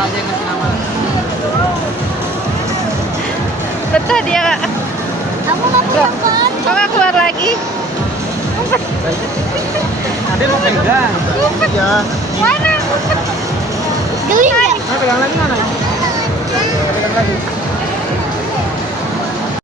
kakak aja yang ngasih nama. Betah dia kak. Aku nggak punya kan. Kok nggak keluar lagi? Ada mau pegang. Iya. Mana? Geli nggak? Pegang lagi mana? Pegang lagi.